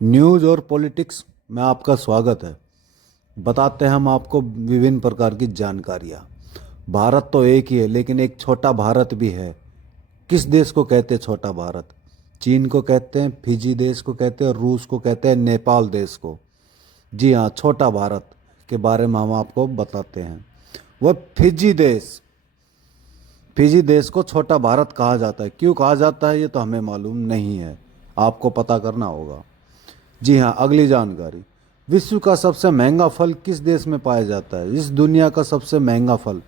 News और politics में आपका स्वागत है। बताते हैं हम आपको विभिन्न प्रकार की जानकारियाँ। भारत तो एक ही है, लेकिन एक छोटा भारत भी है। किस देश को कहते हैं छोटा भारत? चीन को कहते हैं, फिजी देश को कहते हैं, और रूस को कहते हैं, नेपाल देश को। जी हाँ, छोटा भारत के बारे में हम आपको बताते हैं। वह फिजी देश को छोटा भारत कहा जाता है। क्यों कहा जाता है ये तो हमें मालूम नहीं है, आपको पता करना होगा। जी हाँ, अगली जानकारी। विश्व का सबसे महंगा फल किस देश में पाया जाता है? इस दुनिया का सबसे महंगा फल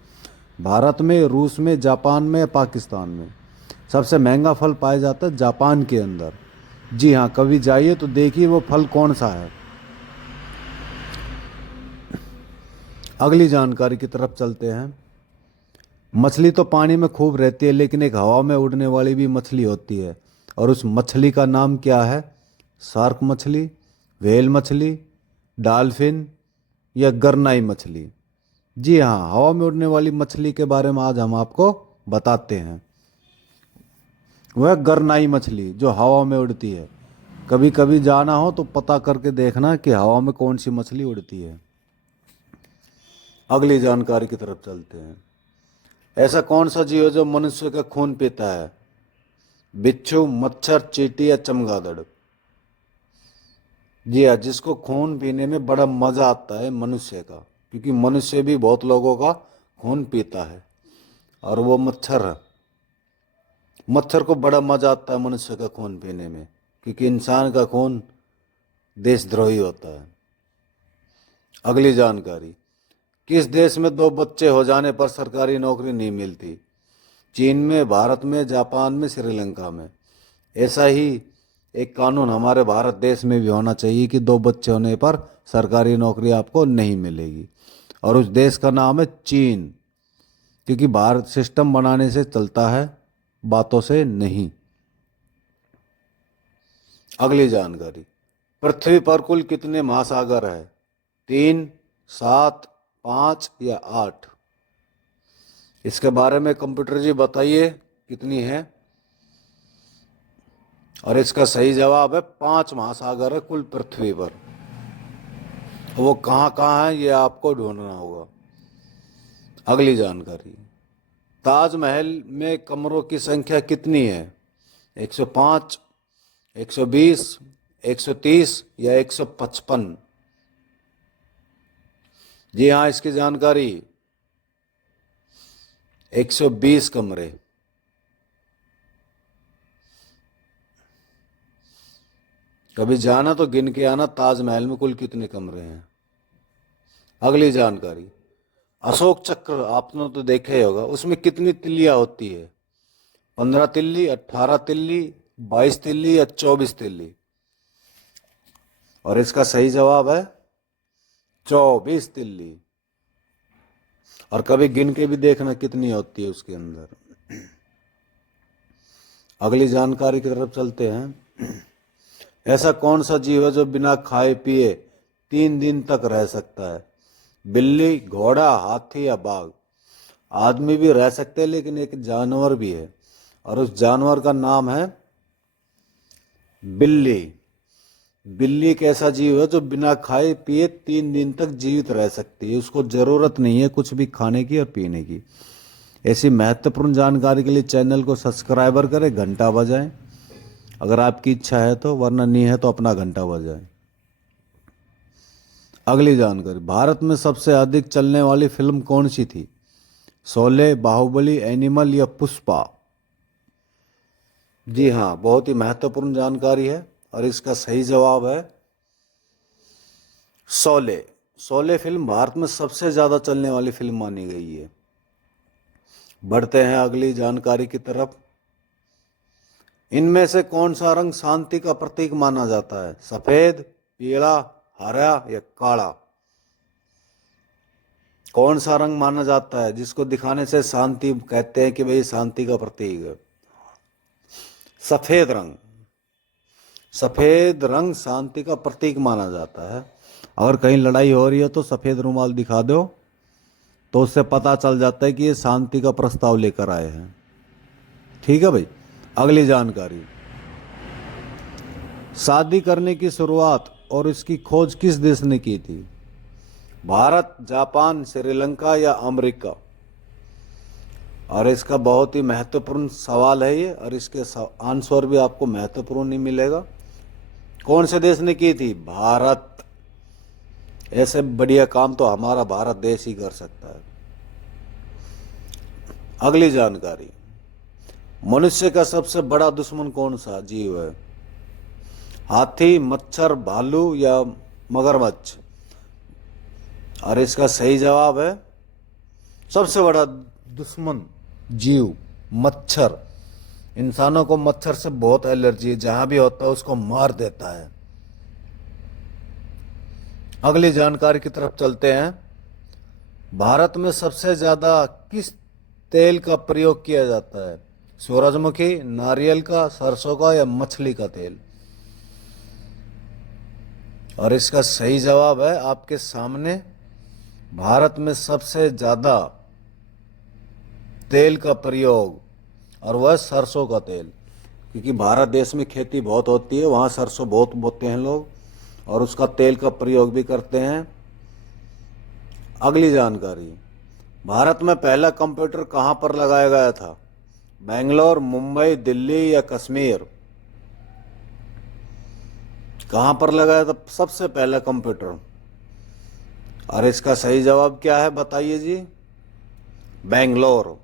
भारत में, रूस में, जापान में, पाकिस्तान में? सबसे महंगा फल पाया जाता है जापान के अंदर। जी हाँ, कभी जाइए तो देखिए वो फल कौन सा है। अगली जानकारी की तरफ चलते हैं। मछली तो पानी में खूब रहती है, लेकिन एक हवा में उड़ने वाली भी मछली होती है, और उस मछली का नाम क्या है? शार्क मछली, व्हेल मछली, डॉल्फिन या गरनाई मछली? जी हाँ, हवा में उड़ने वाली मछली के बारे में आज हम आपको बताते हैं। वह गरनाई मछली जो हवा में उड़ती है। कभी कभी जाना हो तो पता करके देखना कि हवा में कौन सी मछली उड़ती है। अगली जानकारी की तरफ चलते हैं। ऐसा कौन सा जीव है जो मनुष्य का खून पीता है? बिच्छू, मच्छर, चींटी या चमगादड़? जी हाँ, जिसको खून पीने में बड़ा मजा आता है मनुष्य का, क्योंकि मनुष्य भी बहुत लोगों का खून पीता है, और वो मच्छर है। मच्छर को बड़ा मजा आता है मनुष्य का खून पीने में, क्योंकि इंसान का खून देशद्रोही होता है। अगली जानकारी। किस देश में दो बच्चे हो जाने पर सरकारी नौकरी नहीं मिलती? चीन में, भारत में, जापान में, श्रीलंका में? ऐसा ही एक कानून हमारे भारत देश में भी होना चाहिए कि दो बच्चे होने पर सरकारी नौकरी आपको नहीं मिलेगी, और उस देश का नाम है चीन, क्योंकि भारत सिस्टम बनाने से चलता है, बातों से नहीं। अगली जानकारी। पृथ्वी पर कुल कितने महासागर है? 3, 7, 5 या 8? इसके बारे में कंप्यूटर जी बताइए कितनी है। और इसका सही जवाब है 5 महासागर है कुल पृथ्वी पर। वो कहाँ कहाँ है ये आपको ढूंढना होगा। अगली जानकारी। ताजमहल में कमरों की संख्या कितनी है? 105, 120, 130 या 155? जी हाँ, इसकी जानकारी 120 कमरे। कभी जाना तो गिन के आना ताजमहल में कुल कितने कमरे हैं। अगली जानकारी। अशोक चक्र आपने तो देखा ही होगा, उसमें कितनी तिल्लियां होती है? 15 तिल्ली, 18 तिल्ली, 22 तिल्ली या 24 तिल्ली? और इसका सही जवाब है 24 तिल्ली। और कभी गिन के भी देखना कितनी होती है उसके अंदर। अगली जानकारी की तरफ चलते हैं। ऐसा कौन सा जीव है जो बिना खाए पिए 3 दिन तक रह सकता है? बिल्ली, घोड़ा, हाथी या बाघ? आदमी भी रह सकते हैं, लेकिन एक जानवर भी है, और उस जानवर का नाम है बिल्ली। बिल्ली एक ऐसा जीव है जो बिना खाए पिए 3 दिन तक जीवित रह सकती है। उसको जरूरत नहीं है कुछ भी खाने की और पीने की। ऐसी महत्वपूर्ण जानकारी के लिए चैनल को सब्सक्राइबर करें, घंटा बजाएं अगर आपकी इच्छा है तो, वरना नहीं है तो अपना घंटा बजाएं। अगली जानकारी। भारत में सबसे अधिक चलने वाली फिल्म कौन सी थी? शोले, बाहुबली, एनिमल या पुष्पा? जी हाँ, बहुत ही महत्वपूर्ण जानकारी है, और इसका सही जवाब है शोले। शोले फिल्म भारत में सबसे ज्यादा चलने वाली फिल्म मानी गई है। बढ़ते हैं अगली जानकारी की तरफ। इनमें से कौन सा रंग शांति का प्रतीक माना जाता है? सफेद, पीला, हरा या काला? कौन सा रंग माना जाता है जिसको दिखाने से शांति कहते हैं कि भाई शांति का प्रतीक है? सफेद रंग। सफेद रंग शांति का प्रतीक माना जाता है। अगर कहीं लड़ाई हो रही है तो सफेद रुमाल दिखा दो, तो उससे पता चल जाता है कि ये शांति का प्रस्ताव लेकर आए हैं। ठीक है भाई। अगली जानकारी। शादी करने की शुरुआत और इसकी खोज किस देश ने की थी? भारत, जापान, श्रीलंका या अमेरिका? और इसका बहुत ही महत्वपूर्ण सवाल है ये, और इसके आंसर भी आपको महत्वपूर्ण ही मिलेगा। कौन से देश ने की थी? भारत। ऐसे बढ़िया काम तो हमारा भारत देश ही कर सकता है। अगली जानकारी, मनुष्य का सबसे बड़ा दुश्मन कौन सा जीव है? हाथी, मच्छर, भालू या मगरमच्छ? और इसका सही जवाब है सबसे बड़ा दुश्मन जीव मच्छर। इंसानों को मच्छर से बहुत एलर्जी है, जहां भी होता है उसको मार देता है। अगली जानकारी की तरफ चलते हैं। भारत में सबसे ज्यादा किस तेल का प्रयोग किया जाता है? सूरजमुखी, नारियल का, सरसों का या मछली का तेल? और इसका सही जवाब है आपके सामने, भारत में सबसे ज्यादा तेल का प्रयोग, और वह सरसों का तेल, क्योंकि भारत देश में खेती बहुत होती है, वहाँ सरसों बहुत बोते हैं लोग और उसका तेल का प्रयोग भी करते हैं। अगली जानकारी, भारत में पहला कंप्यूटर कहाँ पर लगाया गया था? बेंगलोर, मुंबई, दिल्ली या कश्मीर? कहाँ पर लगाया था सबसे पहला कंप्यूटर? और इसका सही जवाब क्या है बताइए जी? बेंगलोर,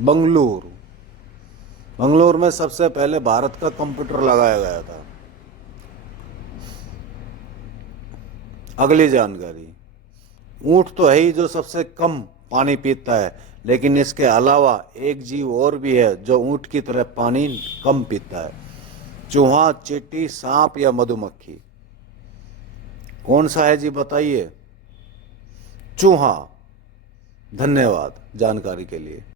बंगलुरु। बंगलुरु में सबसे पहले भारत का कंप्यूटर लगाया गया था। अगली जानकारी, ऊंट तो है ही जो सबसे कम पानी पीता है, लेकिन इसके अलावा एक जीव और भी है जो ऊंट की तरह पानी कम पीता है। चूहा, चींटी, सांप या मधुमक्खी? कौन सा है जी बताइए? चूहा। धन्यवाद जानकारी के लिए।